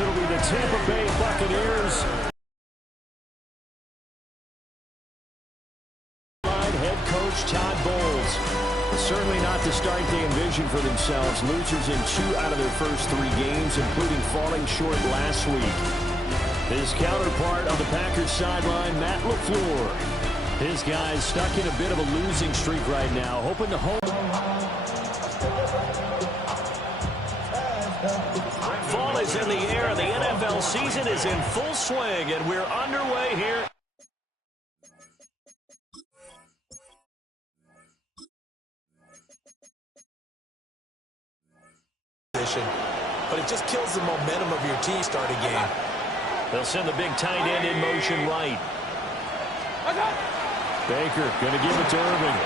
it'll be the Tampa Bay Buccaneers. Head coach Todd Bowles. Certainly not the start they envisioned for themselves. Losers in 2 out of their first 3 games, including falling short last week. His counterpart on the Packers sideline, Matt LaFleur. His guys stuck in a bit of a losing streak right now, hoping to hold. Fall is in the air. The NFL season is in full swing, and we're underway here. But it just kills the momentum of your team start a game. They'll send the big tight end in motion right. Baker going to give it to Irving.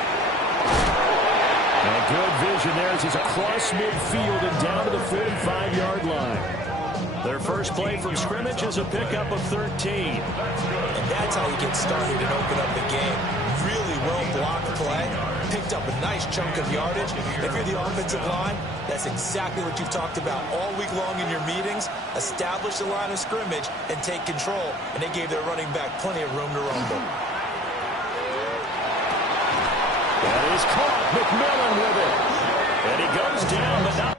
And good vision there as he's across midfield and down to the 45-yard line. Their first play from scrimmage is a pickup of 13. And that's how you get started and open up the game. Really well-blocked play. Picked up a nice chunk of yardage. If you're the offensive line, that's exactly what you've talked about all week long in your meetings. Establish the line of scrimmage and take control. And they gave their running back plenty of room to rumble. That is caught. McMillan with it. And he goes down, but not.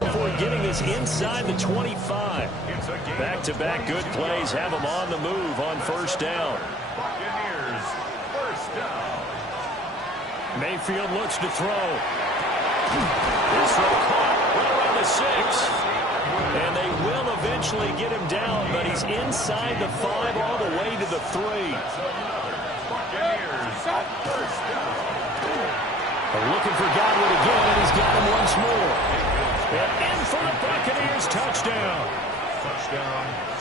Before getting us inside the 25. Back-to-back good plays have them on the move on first down. Buccaneers, first down. Mayfield looks to throw. His throw caught right around the 6. And they will eventually get him down, but he's inside the 5 all the way to the 3. Buccaneers, first down. They're looking for Godwin again, and he's got him once more. And in for the Buccaneers, touchdown.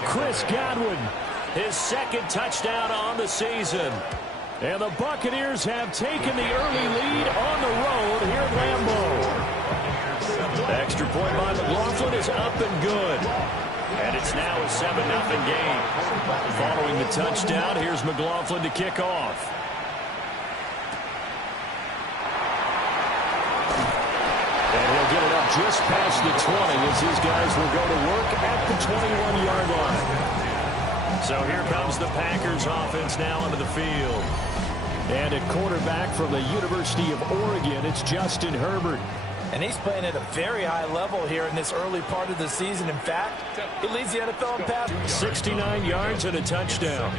Chris Godwin, his second touchdown on the season. And the Buccaneers have taken the early lead on the road here at Lambeau. Extra point by McLaughlin is up and good. And it's now a 7-0 game. Following the touchdown, here's McLaughlin to kick off. Get it up just past the 20 as his guys will go to work at the 21-yard line. So here comes the Packers offense now onto the field. And at quarterback from the University of Oregon, it's Justin Herbert. And he's playing at a very high level here in this early part of the season. In fact, he leads the NFL in pass. 69 yards and a touchdown.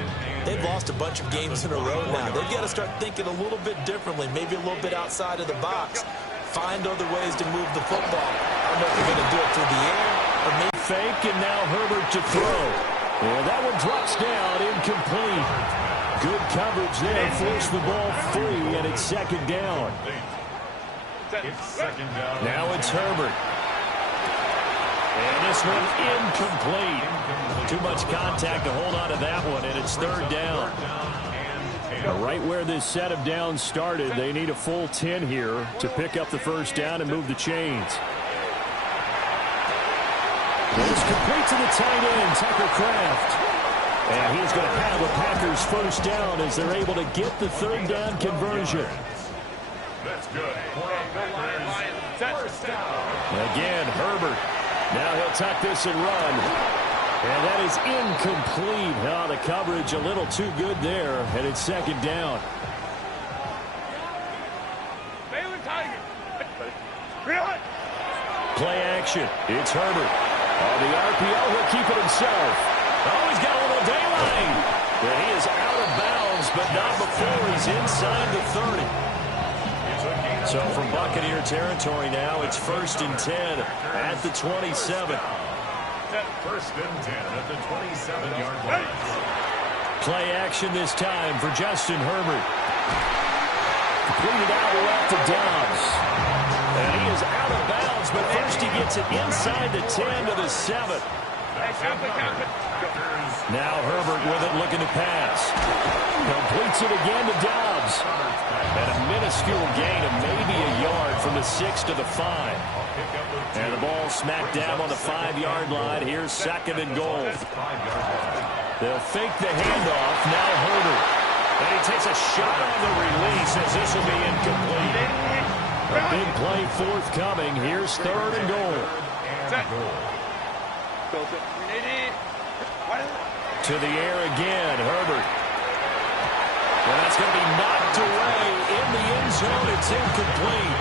They've lost a bunch of games in a row now. They've got to start thinking a little bit differently, maybe a little bit outside of the box. Find other ways to move the football. I don't know if they're going to do it through the air or maybe fake, and now Herbert to throw. And that one drops down, incomplete. Good coverage there, forced the ball free, and it's second down. Now it's Herbert. And this one incomplete. Too much contact to hold on to that one, and it's third down. Right where this set of downs started, they need a full 10 here to pick up the first down and move the chains. It's complete to the tight end, Tucker Kraft. And he's going to have the Packers first down as they're able to get the third down conversion. That's good. First down. Again, Herbert. Now he'll tuck this and run. And that is incomplete. Oh, the coverage a little too good there, and it's second down. Play action. It's Herbert. On the RPO, he'll keep it himself. Oh, he's got a little daylight. And he is out of bounds, but not before he's inside the 30. So from Buccaneer territory now, it's 1st and 10 at the 27. First and 10 at the 27-yard line. Play action this time for Justin Herbert. Completed out left to Dobbs. And he is out of bounds, but first he gets it inside the 10 to the 7. Now Herbert with it, looking to pass. completes it again to Dobbs. And a minuscule gain of maybe a yard from the 6 to the 5. And the ball smacked down on the 5-yard line. Here's 2nd and goal. They'll fake the handoff. Now Herbert. And he takes a shot on the release as this will be incomplete. A big play forthcoming. Here's 3rd and goal. To the air again, Herbert. Well, that's going to be knocked away in the end zone. It's incomplete.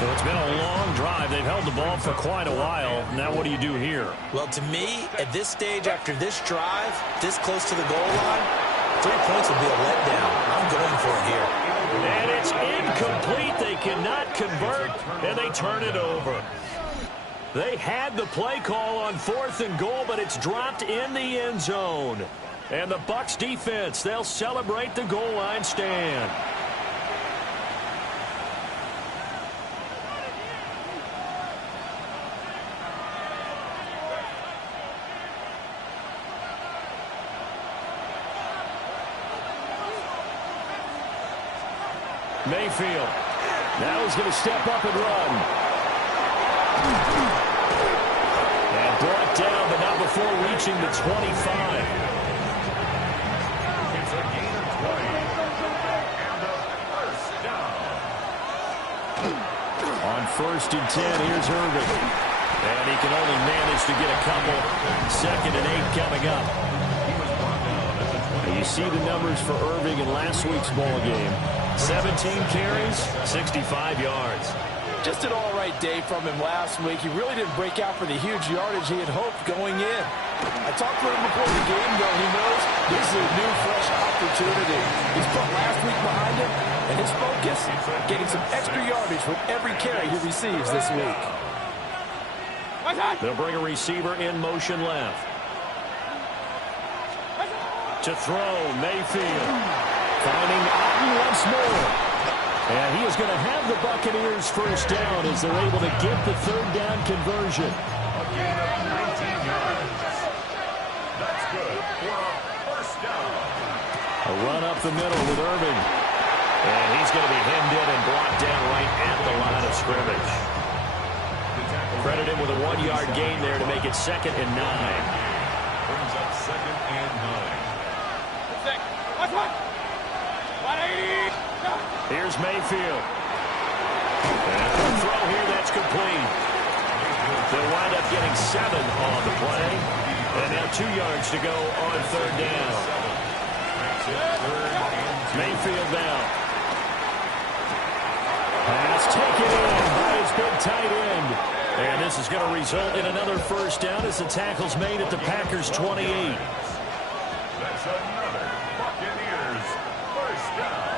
So it's been a long drive. They've held the ball for quite a while. Now what do you do here? Well, to me, at this stage after this drive, this close to the goal line, 3 points would be a letdown. I'm going for it here. And it's incomplete. They cannot convert, and they turn it over. They had the play call on 4th and goal, but it's dropped in the end zone. And the Bucs defense, they'll celebrate the goal line stand. Mayfield. Now he's going to step up and run. And brought down, but not before reaching the 25. It's a gain of 20. And a first down. On 1st and 10, here's Irving. And he can only manage to get a couple. 2nd and 8 coming up. And you see the numbers for Irving in last week's ball game. 17 carries, 65 yards. Just an all-right day from him last week. He really didn't break out for the huge yardage he had hoped going in. I talked to him before the game, though. He knows this is a new, fresh opportunity. He's put last week behind him, and his focus, getting some extra yardage with every carry he receives this week. They'll bring a receiver in motion left. To throw, Mayfield. Finding Otten once more. And he is going to have the Buccaneers first down as they're able to get the 3rd down conversion. A gain of 19 yards. That's good for a first down. A run up the middle with Irving. And he's going to be hemmed in and brought down right at the line of scrimmage. Credit him with a 1-yard gain there to make it 2nd and 9. Brings up 2nd and 9. Here's Mayfield. And the throw here, that's complete. They'll wind up getting 7 on the play. And now 2 yards to go on 3rd down. Mayfield now. Pass taken in by his big tight end. And this is going to result in another first down as the tackle's made at the Packers' 28. That's another Buccaneers first down.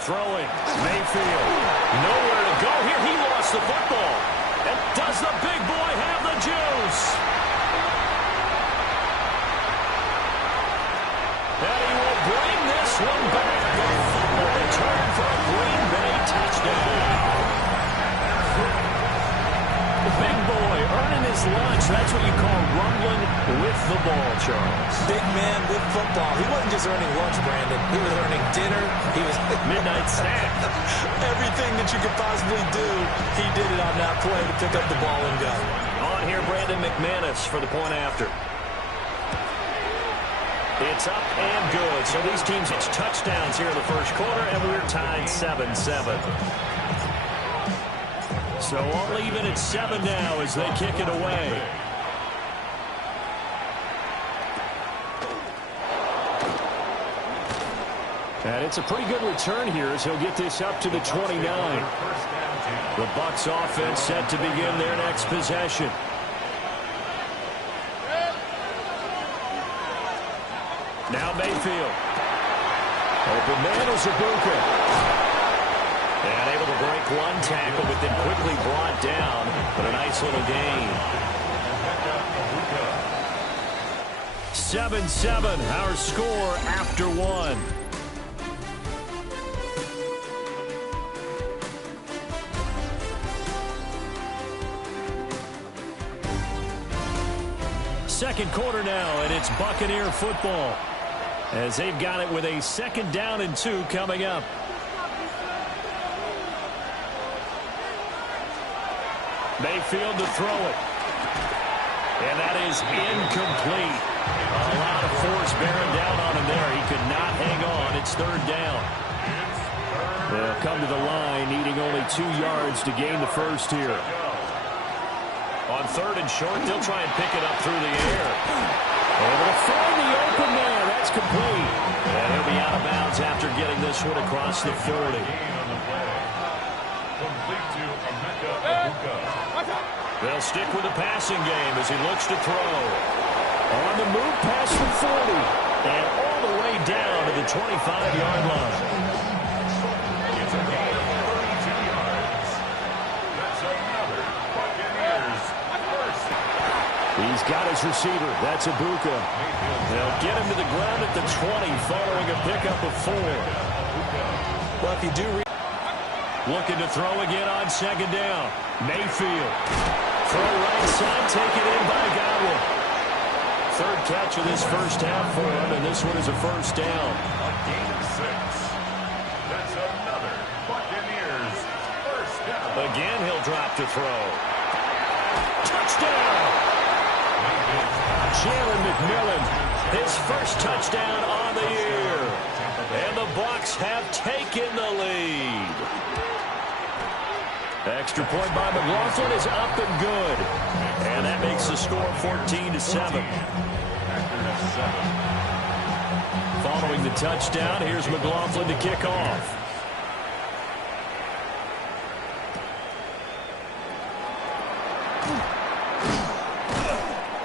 Throwing, Mayfield. Nowhere to go here. He lost the football. And does the big boy have the juice? And he will bring this one back. A fumble return for a Green Bay touchdown. The big boy earning his lunch. That's what you call rumbling with the ball, Charles. Big man with football. He wasn't just earning lunch, Brandon. He was earning dinner. He was midnight snack. Everything that you could possibly do, he did it on that play to pick up the ball and go. On here, Brandon McManus for the point after. It's up and good. So these teams hit touchdowns here in the first quarter, and we're tied 7-7. So all even at 7 now as they kick it away. And it's a pretty good return here as he'll get this up to the 29. The Bucs offense set to begin their next possession. Now Mayfield. Open man is Ibuka. And able to break one tackle, but then quickly brought down. But a nice little gain. 7-7, our score after 1. Second quarter now, and it's Buccaneer football. as they've got it with a 2nd down and 2 coming up. Mayfield to throw it. And that is incomplete. A lot of force bearing down on him there. He could not hang on. It's 3rd down. They'll come to the line, needing only 2 yards to gain the first here. On 3rd and short, they'll try and pick it up through the air. Able to find the open man. That's complete. And he'll be out of bounds after getting this one across the 40. They'll stick with the passing game as he looks to throw. On the move past the 40. And all the way down to the 25-yard line. It's a gain of 32 yards. That's another Buccaneers first. He's got his receiver. That's Ibuka. They'll get him to the ground at the 20 following a pickup of 4. Well, if you do looking to throw again on 2nd down. Mayfield. Throw right side, taken in by Godwin. 3rd catch of this first half for him, and this one is a 1st down. A gain of 6. That's another Buccaneers first down. Again, he'll drop to throw. Touchdown! Jalen McMillan, his first touchdown on the year. And the Bucs have taken the lead. Extra point by McLaughlin is up and good. And that makes the score 14-7. Following the touchdown, here's McLaughlin to kick off.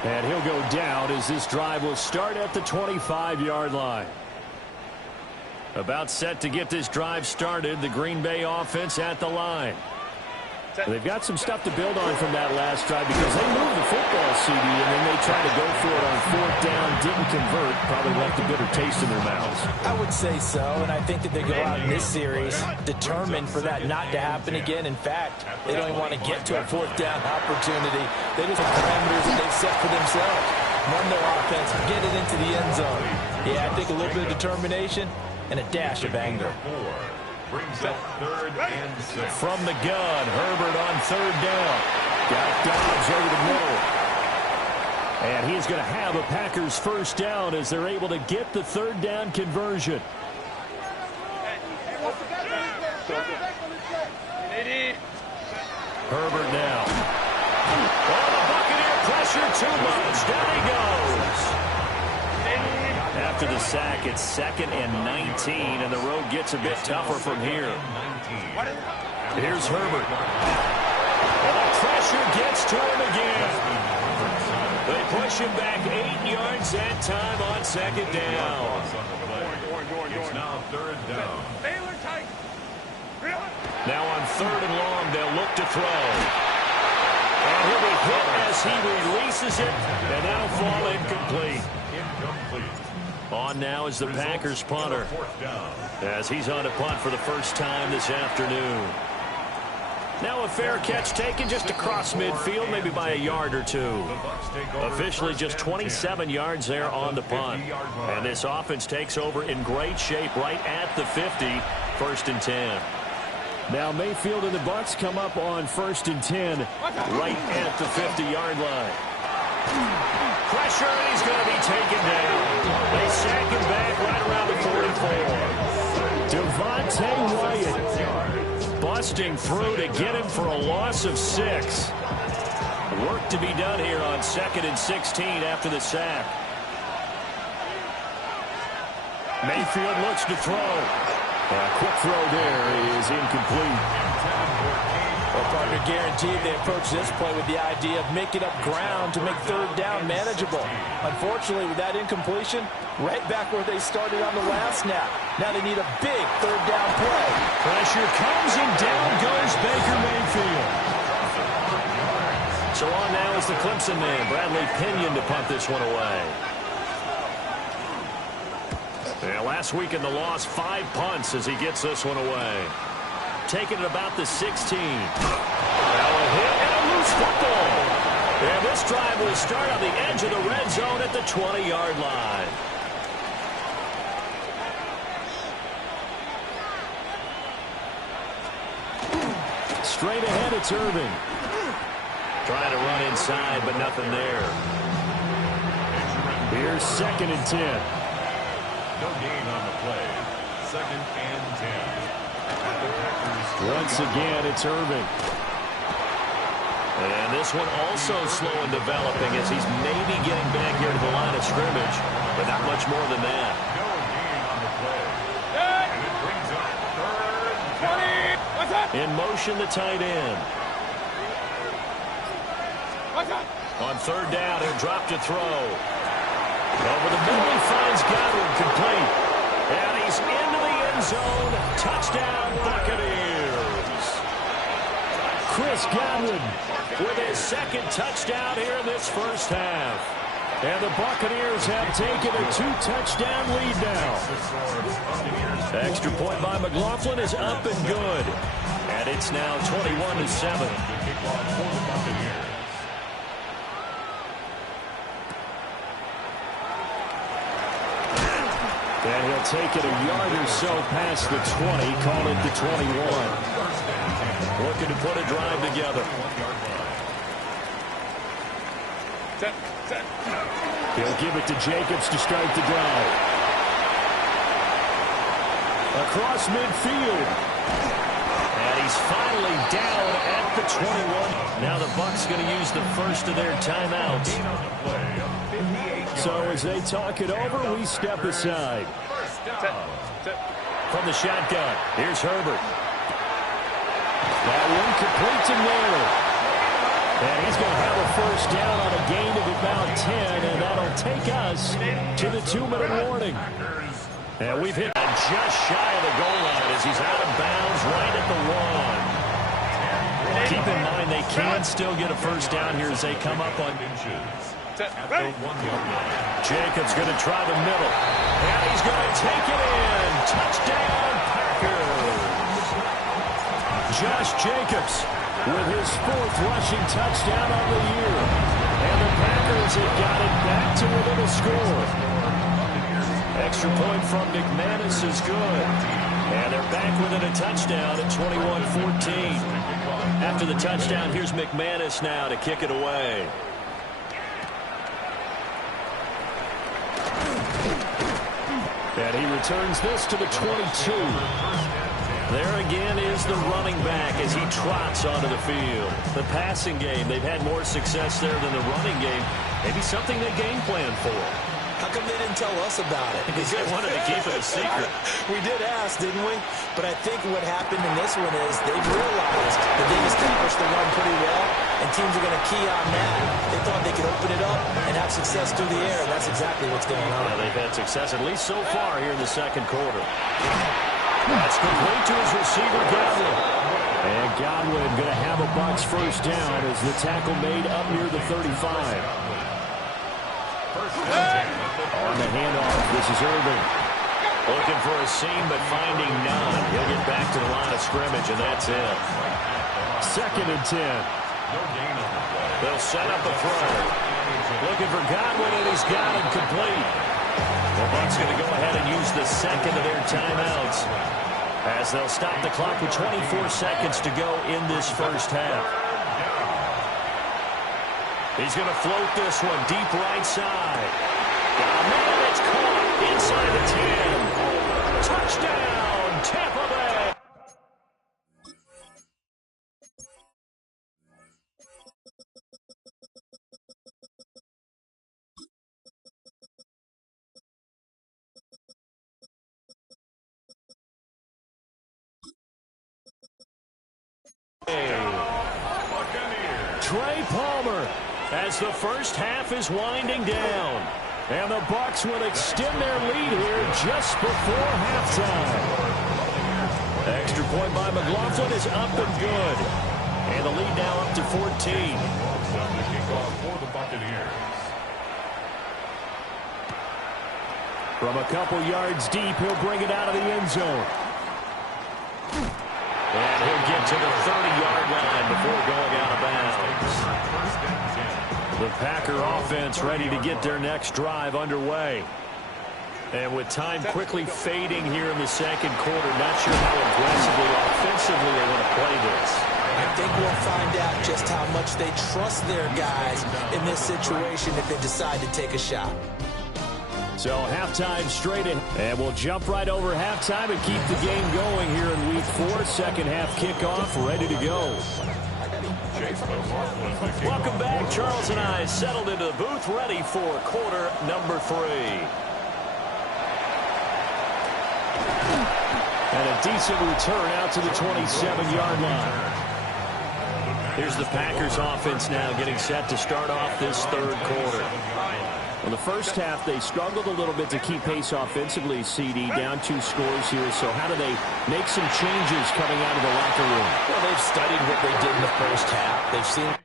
And he'll go down as this drive will start at the 25-yard line. About set to get this drive started, the Green Bay offense at the line. They've got some stuff to build on from that last drive because they moved the football, CD, and then they tried to go for it on 4th down, didn't convert, probably left a bitter taste in their mouths. I would say so, and I think that they go out in this series determined for that not to happen again. In fact, they don't even want to get to a 4th down opportunity. They just have parameters that they've set for themselves. Run their offense, get it into the end zone. Yeah, I think a little bit of determination and a dash of anger. Brings up 3rd and 6. From the gun, Herbert on 3rd down. Got Dobbs over the middle. And he's going to have a Packers first down as they're able to get the 3rd down conversion. Herbert now. Oh, the Buccaneer pressure too much. Down he goes. After the sack, it's 2nd and 19, and the road gets a bit tougher from here. Here's Herbert. And the pressure gets to him again. They push him back 8 yards that time on 2nd down. It's now 3rd down. Now on 3rd and long, they'll look to throw. And he'll be hit as he releases it, and that'll fall incomplete. On now is the Packers punter, as he's on to punt for the first time this afternoon. Now a fair catch taken just across midfield, maybe by a yard or 2. Officially just 27 yards there on the punt. And this offense takes over in great shape right at the 50, 1st and 10. Now Mayfield and the Bucs come up on 1st and 10, right at the 50-yard line. Pressure, and he's going to be taken down. They sack him back right around the 44. Devontae Wyatt busting through to get him for a loss of 6. Work to be done here on 2nd and 16 after the sack. Mayfield looks to throw. A quick throw there is incomplete. Well, partner, guaranteed they approach this play with the idea of making up ground to make 3rd down manageable. Unfortunately, with that incompletion, right back where they started on the last snap. Now they need a big 3rd down play. Pressure comes and down goes Baker Mayfield. So on now is the Clemson man, Bradley Pinion, to punt this one away. Yeah, last week in the loss, 5 punts as he gets this one away. Taking it about the 16. Now a hit and a loose football. And this drive will start on the edge of the red zone at the 20-yard line. Straight ahead, it's Irving. Trying to run inside, but nothing there. Here's 2nd and 10. No gain on the play. 2nd and 10. Once again, it's Irving. And this one also slow in developing as he's maybe getting back here to the line of scrimmage, but not much more than that. No gain on the play. And it brings up 3rd and 10. In motion, the tight end. On 3rd down, he'll drop to throw. Over the middle, he finds Godwin complete. And he's into the end zone. Touchdown, Buccaneers. Chris Godwin with his 2nd touchdown here in this first half. And the Buccaneers have taken a 2-touchdown lead now. Extra point by McLaughlin is up and good. And it's now 21-7. And he'll take it a yard or so past the 20, call it the 21. Looking to put a drive together. He'll give it to Jacobs to start the drive. Across midfield. And he's finally down at the 21. Now the Bucs going to use the first of their timeouts. So as they talk it over, we step aside. From the shotgun, here's Herbert. That one complete to Naylor. And he's going to have a first down on a gain of about 10, and that'll take us to the 2-minute warning. And we've hit just shy of the goal line as he's out of bounds right at the 1. Keep in mind they can still get a first down here as they come up on inches. Jacobs going to try the middle. And he's going to take it in. Touchdown, Packers. Josh Jacobs with his 4th rushing touchdown on the year. And the Packers have got it back to within a score. Extra point from McManus is good. And they're back within a touchdown at 21-14. After the touchdown, here's McManus now to kick it away. And he returns this to the 22. There again is the running back as he trots onto the field. The passing game, they've had more success there than the running game. Maybe something they game plan for. How come they didn't tell us about it? Because they wanted to keep it a secret. We did ask, didn't we? But I think what happened in this one is they've realized that they established the run pretty well, and teams are going to key on that. They thought they could open it up and have success through the air, and that's exactly what's going on. Yeah, they've had success, at least so far here in the 2nd quarter. That's complete to his receiver, Godwin. And Godwin going to have a Bucs first down as the tackle made up near the 35. On the handoff, this is Irving. Looking for a seam, but finding none. He'll get back to the line of scrimmage, and that's it. 2nd and 10. They'll set up a throw. Looking for Godwin, and he's got him complete. The Bucs going to go ahead and use the 2nd of their timeouts as they'll stop the clock with 24 seconds to go in this first half. He's going to float this one deep right side. Oh, man, it's caught inside the 10. Touchdown, Tampa Bay. Trey Palmer as the first half is winding down. And the Bucs will extend their lead here just before halftime. Extra point by McLaughlin is up and good. And the lead now up to 14. For the Buccaneers. From a couple yards deep, he'll bring it out of the end zone. And he'll get to the 30-yard line before going out of bounds. The Packer offense ready to get their next drive underway. And with time quickly fading here in the second quarter, not sure how aggressively, offensively they want to play this. I think we'll find out just how much they trust their guys in this situation if they decide to take a shot. So halftime straight in. And we'll jump right over halftime and keep the game going here in week 4. Second half kickoff, ready to go. Welcome back. Charles and I settled into the booth, ready for quarter number 3. And a decent return out to the 27-yard line. Here's the Packers offense now getting set to start off this third quarter. Well, the first half, they struggled a little bit to keep pace offensively, CD, down 2 scores here. So how do they make some changes coming out of the locker room? Well, they've studied what they did in the first half. They've seen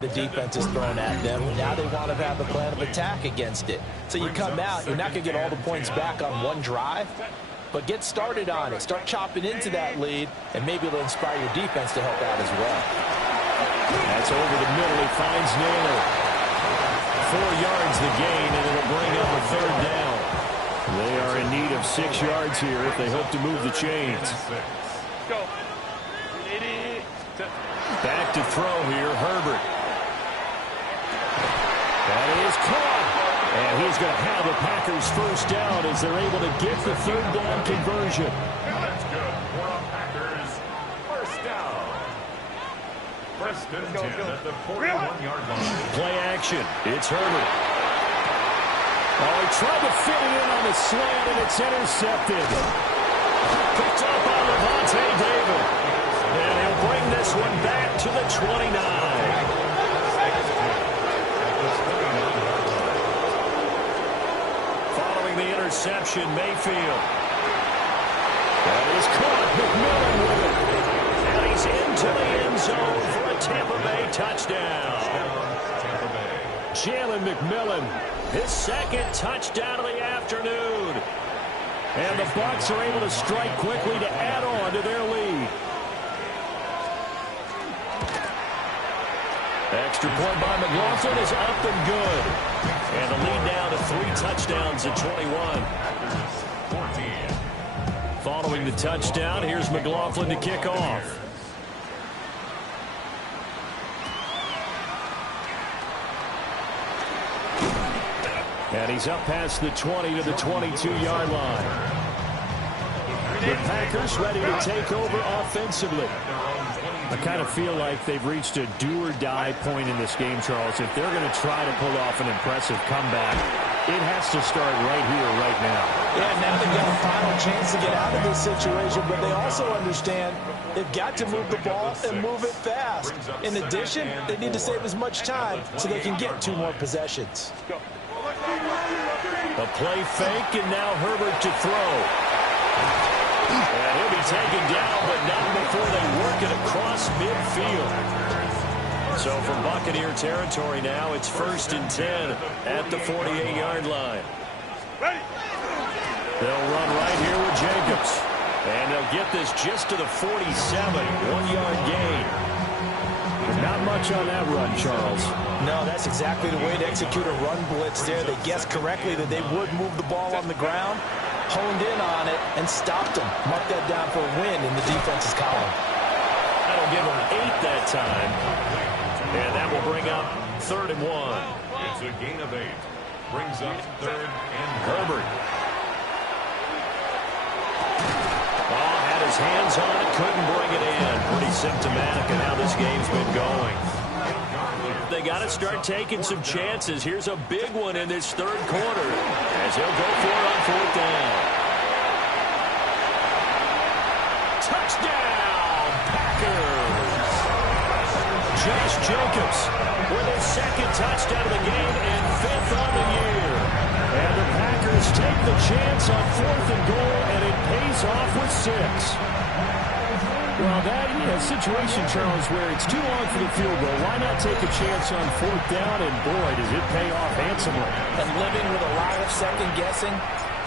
the defense is thrown at them. Now they want to have a plan of attack against it. So you come out, you're not going to get all the points back on one drive, but get started on it. Start chopping into that lead, and maybe it'll inspire your defense to help out as well. That's over the middle. He finds Naylor. 4 yards the gain, and it'll bring up a third down. They are in need of 6 yards here if they hope to move the chains. Go. Back to throw here, Herbert. That is caught. And he's going to have the Packers first down as they're able to get the third down conversion. That's good for the Packers. First down. First and 10 at the 41-yard line. Play action. It's Herbert. Oh, he tried to fit it in on the slant, and it's intercepted. Picked up by Lavonte David. And he'll bring this one back to the 29. Following the interception, Mayfield. That is caught. McMillan with it. And he's into the end zone for a Tampa Bay touchdown. Jalen McMillan, his second touchdown of the afternoon. And the Bucs are able to strike quickly to add on to their lead. Extra point by McLaughlin is up and good. And the lead now to 3 touchdowns at 21. Following the touchdown, here's McLaughlin to kick off. And he's up past the 20 to the 22-yard line. The Packers ready to take over offensively. I kind of feel like they've reached a do-or-die point in this game, Charles. If they're going to try to pull off an impressive comeback, it has to start right here, right now. Yeah, now they've got a final chance to get out of this situation, but they also understand they've got to move the ball and move it fast. In addition, they need to save as much time so they can get 2 more possessions. A play fake, and now Herbert to throw. And he'll be taken down, but not before they work it across midfield. So from Buccaneer territory now, it's 1st and 10 at the 48-yard line. They'll run right here with Jacobs. And they'll get this just to the 47, 1-yard gain. Not much on that run, Charles. No, that's exactly the way to execute a run blitz there. They guessed correctly that they would move the ball on the ground, honed in on it, and stopped them. Mark that down for a win in the defense's column. That'll give them 8 that time. And that will bring up 3rd and 1. It's a gain of 8. Brings up 3rd and Herbert. Oh, had his hands on it, couldn't bring it in. Pretty symptomatic of how this game's been going. They got to start taking some chances. Here's a big one in this third quarter as he'll go for it on 4th down. Touchdown, Packers! Josh Jacobs with his 2nd touchdown of the game and 5th on the year. And the Packers take the chance on 4th and goal, and it pays off with 6. Well, that situation, Charles, where it's too long for the field goal. Why not take a chance on 4th down? And boy, does it pay off handsomely. And living with a lot of second guessing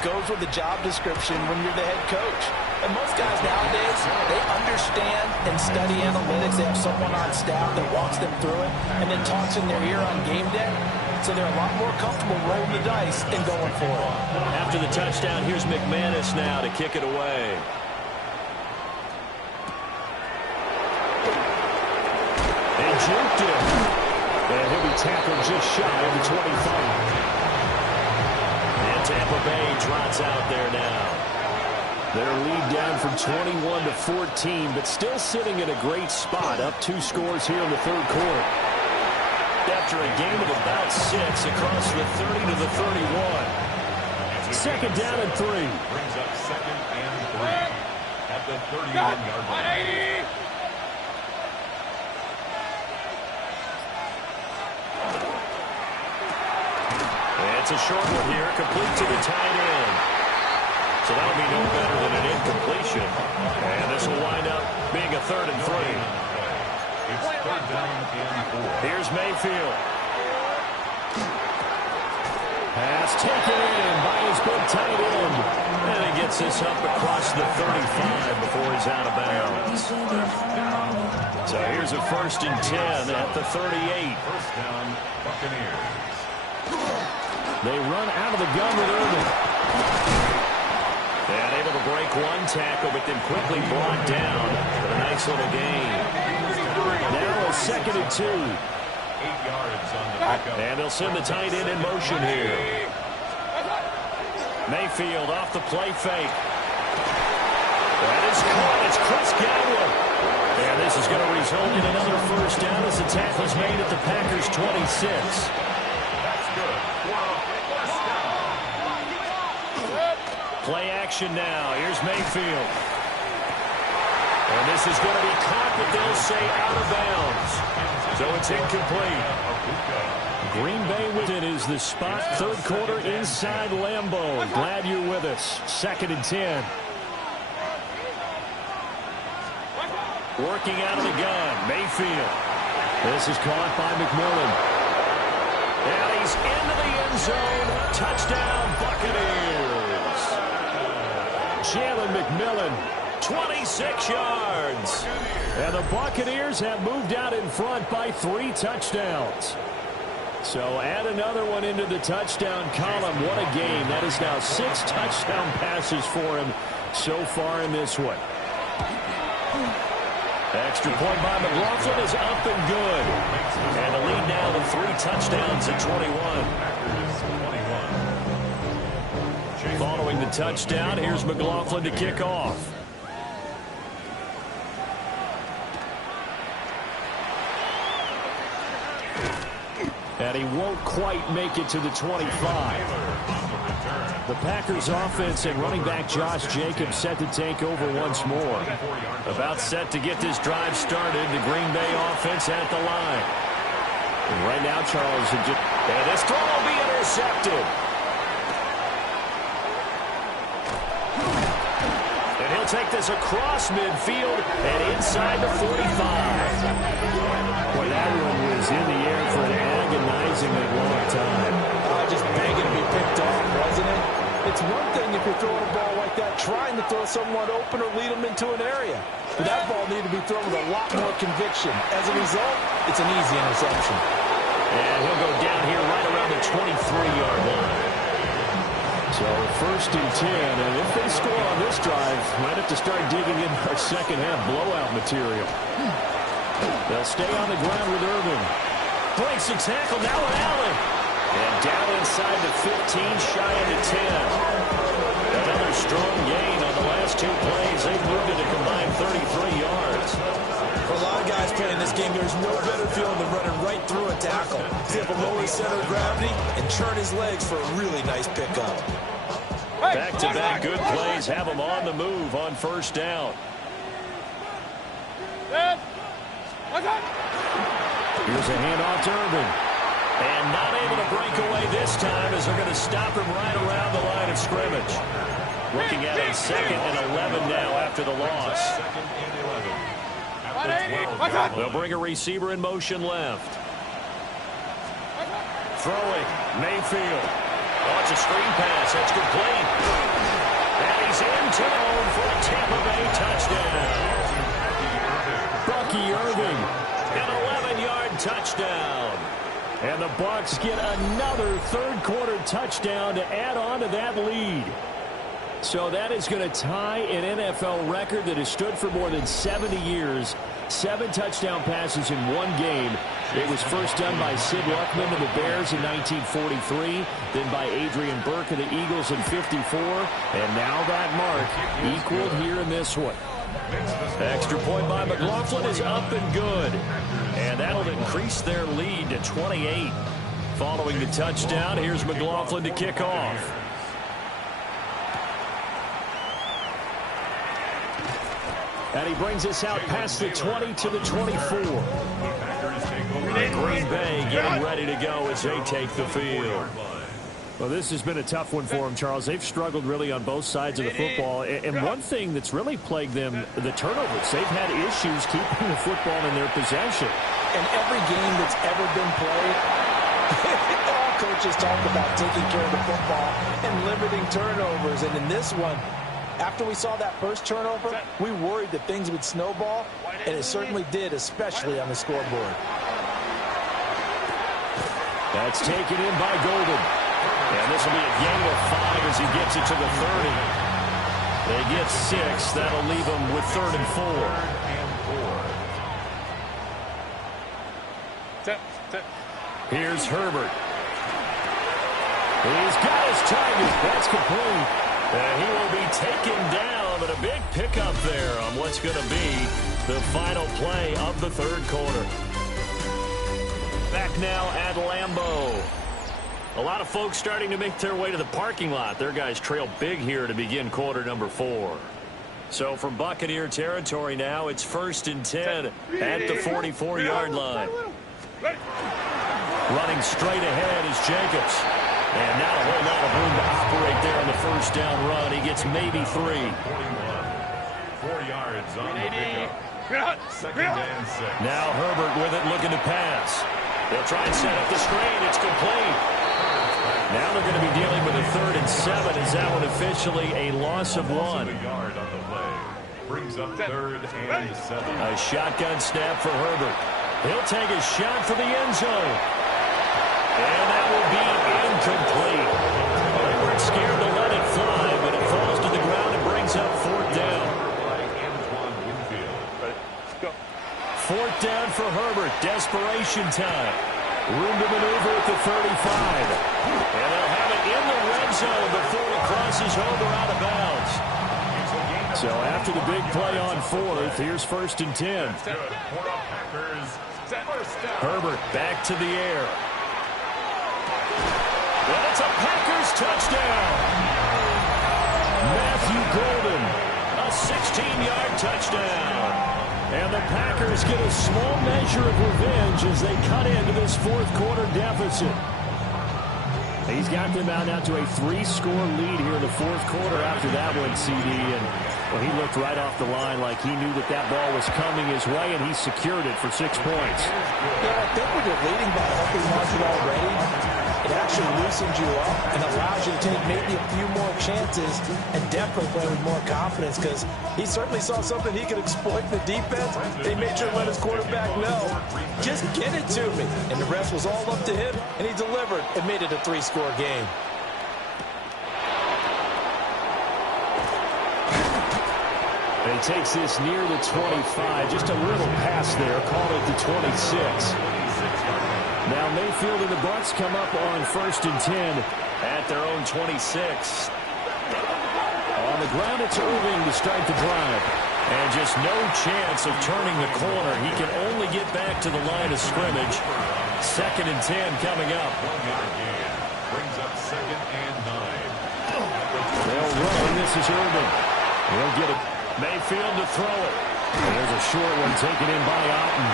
goes with the job description when you're the head coach. And most guys nowadays, they understand and study analytics. They have someone on staff that walks them through it and then talks in their ear on game day. So they're a lot more comfortable rolling the dice and going for it. After the touchdown, here's McManus now to kick it away. They juked him. And he'll be tackled just shy of the 25. And Tampa Bay trots out there now. Their lead down from 21 to 14, but still sitting in a great spot, up 2 scores here in the third quarter. After a game of about 6 across the 30 to the 31. Second down and 3. Brings up second and 3 at the 31-yard line. It's a short one here, complete to the tight end. So that'll be no better than an incompletion. And this will wind up being a 3rd and 3. It's 3rd down and 4. Here's Mayfield. Pass taken in by his big tight end. And he gets this up across the 35 before he's out of bounds. So here's a 1st and 10 at the 38. First down, Buccaneers. They run out of the gun with Irvin. And able to break one tackle, but then quickly brought down for a nice little gain. Now a 2nd and 2. 8 yards on the pickup. And they'll send the tight end in motion here. Mayfield off the play fake. That is caught. It's Chris Godwin. And this is going to result in another 1st down as the tackle is made at the Packers' 26. That's good. First down. Play action now. Here's Mayfield. And this is going to be caught, but they'll say out of bounds. So it's incomplete. Green Bay with it is the spot. 3rd quarter inside Lambeau. Glad you're with us. 2nd and 10. Working out of the gun. Mayfield. This is caught by McMillan. And he's into the end zone. Touchdown, Buccaneers. Jalen McMillan, 26 yards. And the Buccaneers have moved out in front by 3 touchdowns. So add another one into the touchdown column. What a game. That is now 6 touchdown passes for him so far in this one. Extra point by McLaughlin is up and good. And the lead now to 3 touchdowns at 21. Following the touchdown, here's McLaughlin to kick off. And he won't quite make it to the 25. The Packers offense and running back Josh Jacobs set to take over once more. About set to get this drive started. The Green Bay offense at the line. And right now, Charles, and this throw will be intercepted. And he'll take this across midfield and inside the 45. Boy, that one was in the air for an agonizingly long time. Just begging to be picked off, wasn't it? It's one thing if you're throwing a ball like that, trying to throw someone open or lead them into an area. But that ball needed to be thrown with a lot more conviction. As a result, it's an easy interception. And he'll go down here right around the 23-yard line. So 1st and 10, and if they score on this drive, might have to start digging in our second half blowout material. They'll stay on the ground with Irvin. Breaks the tackle, now with Allen. And down inside the 15, shy of the 10. Another strong gain on the last 2 plays. They've moved it a combined 33 yards. For a lot of guys playing this game, there's no better feeling than running right through a tackle. He's able to lower his center of gravity and turn his legs for a really nice pickup. Back-to-back good plays have them on the move on 1st down. Here's a handoff to Irvin. And not able to break away this time as they're going to stop him right around the line of scrimmage. Looking at a 2nd and 11 now after the loss. They'll bring a receiver in motion left. Throwing, Mayfield. Oh, it's a screen pass. That's complete. And he's into home for a Tampa Bay touchdown. Bucky Irving, an 11-yard touchdown. And the Bucs get another third-quarter touchdown to add on to that lead. So that is going to tie an NFL record that has stood for more than 70 years. 7 touchdown passes in one game. It was first done by Sid Luckman of the Bears in 1943, then by Adrian Burke of the Eagles in 54, and now that mark equaled here in this one. Extra point by McLaughlin is up and good, and that'll increase their lead to 28. Following the touchdown, here's McLaughlin to kick off. And he brings us out past the 20 to the 24. Green Bay getting ready to go as they take the field. Well, this has been a tough one for them, Charles. They've struggled really on both sides of the football. And one thing that's really plagued them, the turnovers. They've had issues keeping the football in their possession. In every game that's ever been played, all coaches talk about taking care of the football and limiting turnovers. And in this one, after we saw that first turnover, we worried that things would snowball, and it certainly did, especially on the scoreboard. That's taken in by Golden. And this will be a gain of 5 as he gets it to the 30. They get 6. That'll leave them with 3rd and 4. Here's Herbert. He's got his target. That's complete. And he will be taken down, but a big pickup there on what's going to be the final play of the third quarter. Back now at Lambeau. A lot of folks starting to make their way to the parking lot. Their guys trail big here to begin quarter number 4. So from Buccaneer territory now, it's 1st and 10 at the 44-yard line. Running straight ahead is Jacobs. And not a whole lot of room to operate there on the first down run. He gets maybe 3. 4 yards on the pickup. 2nd and 6. Now Herbert with it, looking to pass. They'll try and set up the screen. It's complete. Now they're going to be dealing with a 3rd and 7. Is that one officially a loss of 1? A yard on the play. Brings up 3rd and 7. A shotgun snap for Herbert. He'll take a shot for the end zone. And that will be incomplete. Herbert scared to let it fly, but it falls to the ground and brings up 4th down. 4th down for Herbert. Desperation time. Room to maneuver at the 35. And they'll have it in the red zone before it crosses over out of bounds. So after the big play on 4th, here's 1st and 10. Herbert back to the air. And it's a Packers touchdown. Matthew Golden, a 16-yard touchdown. And the Packers get a small measure of revenge as they cut into this 4th quarter deficit. He's got them out now to a 3-score lead here in the 4th quarter after that one, CD. And well, he looked right off the line like he knew that that ball was coming his way, and he secured it for 6 points. Yeah, I think when you're leading by a healthy margin already, it actually loosens you up and allows you to take maybe a few more chances and definitely play with more confidence, because he certainly saw something he could exploit in the defense. They made sure to let his quarterback know, just get it to me. And the rest was all up to him, and he delivered and made it a 3-score game. And he takes this near the 25. Just a little pass there. Call it the 26. Now Mayfield and the Bucs come up on 1st and 10 at their own 26. On the ground, it's Irving to start the drive. And just no chance of turning the corner. He can only get back to the line of scrimmage. 2nd and 10 coming up. Brings up 2nd and 9. They'll run. This is Irving. He'll get it. Mayfield to throw it. And there's a short one taken in by Otten.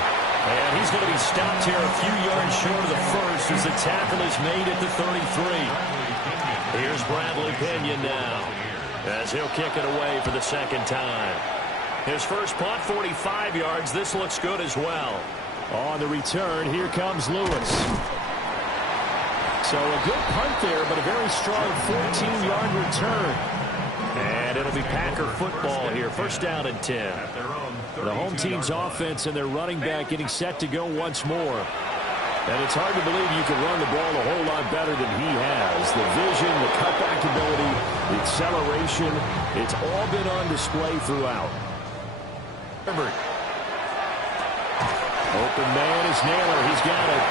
And he's going to be stopped here a few yards short of the first as the tackle is made at the 33. Here's Bradley Pinion now as he'll kick it away for the 2nd time. His first punt, 45 yards. This looks good as well. On the return, here comes Lewis. So a good punt there, but a very strong 14-yard return. And it'll be Packer football here. First down and 10. The home team's offense and their running back getting set to go once more. And it's hard to believe you can run the ball a whole lot better than he has. The vision, the cutback ability, the acceleration, it's all been on display throughout. Herbert. Open man is Naylor. He's got it.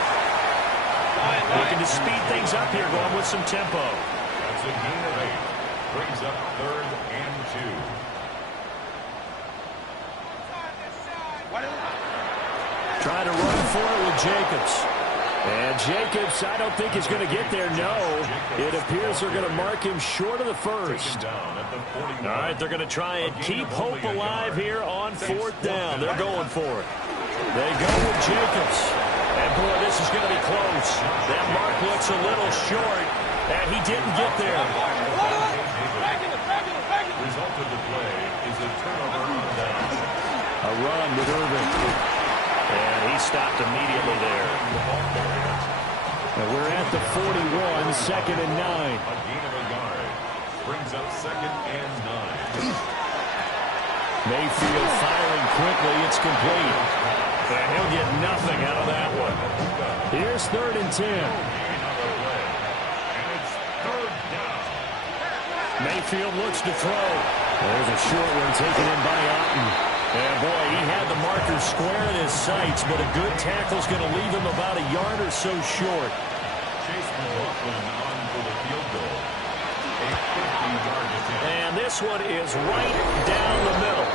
Looking to speed things up here, going with some tempo. That's a gain of 8. Brings up 3rd and 2. Trying to run for it with Jacobs. And Jacobs, I don't think is going to get there. No, it appears they're going to mark him short of the first. All right, they're going to try and keep hope alive here on 4th down. They're going for it. They go with Jacobs. And, boy, this is going to be close. That mark looks a little short, and he didn't get there. Result of the play is a turnover on down. A run with Irvin. And he stopped immediately there. And we're at the 41, 2nd and 9. A gain of a yard. Brings up 2nd and 9. Mayfield firing quickly. It's complete. And he'll get nothing out of that one. Here's 3rd and 10. And it's 3rd down. Mayfield looks to throw. There's a short one taken in by Otten. And, boy, he had the marker square in his sights, but a good tackle's going to leave him about a yard or so short. Chase McLaughlin on for the field goal. A 50-yard attempt. And this one is right down the middle.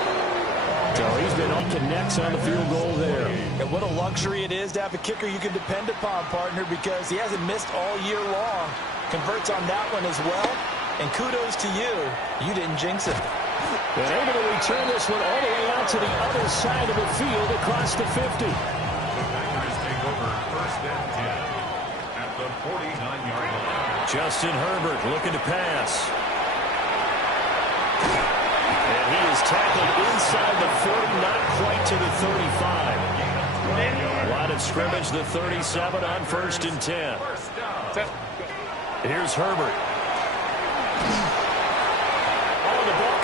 So he's been on connects on the field goal there. And what a luxury it is to have a kicker you can depend upon, partner, because he hasn't missed all year long. Converts on that one as well. And kudos to you. You didn't jinx it. And able to return this one all the way out to the other side of the field across the 50. The Packers take over 1st and 10 at the 49-yard line. Justin Herbert looking to pass. And he is tackled inside the 40, not quite to the 35. Line of scrimmage, the 37 on 1st and 10. Here's Herbert.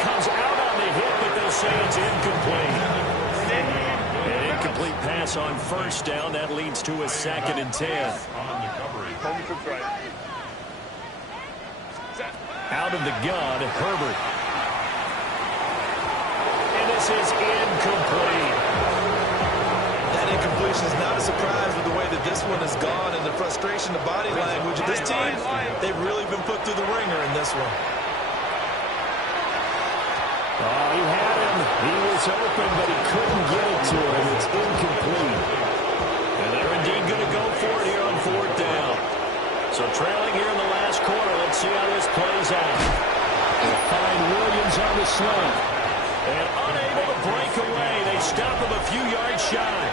Comes out on the hit, but they'll say it's incomplete. An incomplete pass on 1st down. That leads to a 2nd and 10. Out of the gun, Herbert. And this is incomplete. That incompletion is not a surprise with the way that this one has gone and the frustration, the body language. This team, they've really been put through the ringer in this one. Oh, he had him. He was open, but he couldn't get it to him. It's incomplete. And they're indeed going to go for it here on 4th down. So trailing here in the last quarter. Let's see how this plays out. They'll find Williams on the slant. And unable to break away. They stop him a few yards shy.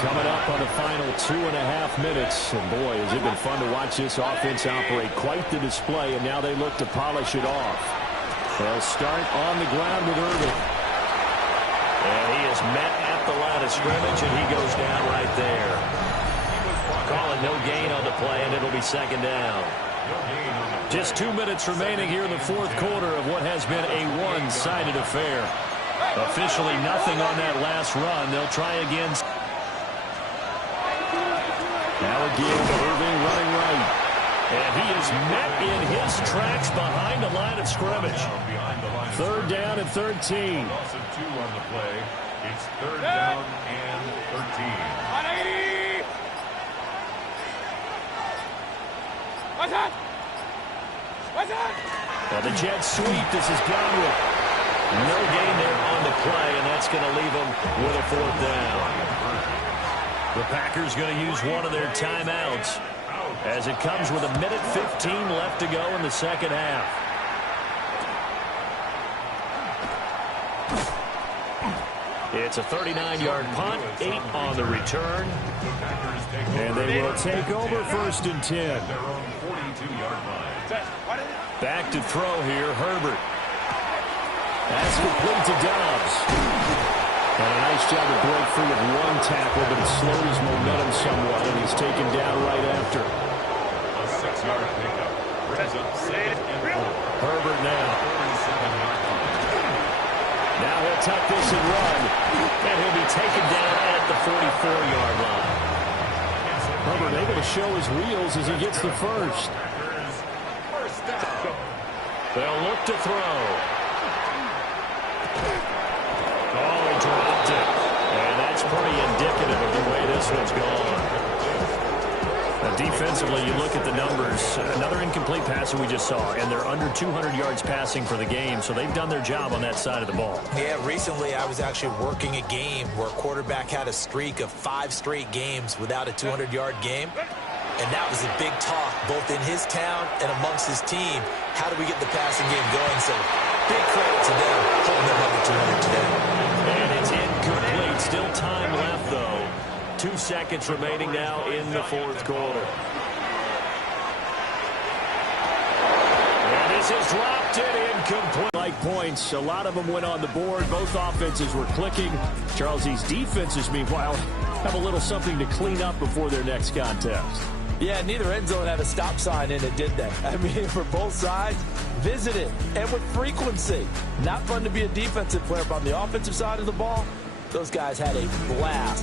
Coming up on the final 2.5 minutes. And boy, has it been fun to watch this offense operate. Quite the display, and now they look to polish it off. They'll start on the ground with Irvin. And he is met at the line of scrimmage, and he goes down right there. Calling no gain on the play, and it'll be 2nd down. Just 2 minutes remaining here in the 4th quarter of what has been a one-sided affair. Officially nothing on that last run. They'll try again. Now again, Irvin running right. And he is met in his tracks behind the line of scrimmage. 3rd down and 13. Loss of 2 on the play. It's 3rd down and 13. 180! What's that? What's that? Well, the jet sweep. This is Godwin. No gain there on the play, and that's going to leave him with a 4th down. The Packers going to use one of their timeouts, as it comes with 1:15 left to go in the 2nd half. It's a 39-yard punt, 8 on the return. And they will take over 1st and 10. Back to throw here, Herbert. That's complete to Dobbs. And a nice job to break free of one tackle, but it slowed his momentum somewhat, and he's taken down right after. A 6-yard pickup brings up 2nd and 4. Herbert now. Now he'll tuck this and run. And he'll be taken down at the 44-yard line. Herbert able to show his wheels as he gets the first. They'll look to throw. Oh, he dropped it. And that's pretty indicative of the way this one's gone. Now, defensively, you look at the numbers. Another incomplete passer we just saw, and they're under 200 yards passing for the game, so they've done their job on that side of the ball. Yeah, recently I was actually working a game where a quarterback had a streak of 5 straight games without a 200-yard game. And that was a big talk, both in his town and amongst his team. How do we get the passing game going? So big credit to them, holding them under 200 today. And it's incomplete. Still time left, though. 2 seconds remaining now in the fourth quarter. And this is dropped it incomplete. Like points, a lot of them went on the board. Both offenses were clicking. Charles, these defenses, meanwhile, have a little something to clean up before their next contest. Yeah, neither end zone had a stop sign in it, did they? I mean, for both sides, visit it, and with frequency. Not fun to be a defensive player, but on the offensive side of the ball, those guys had a blast.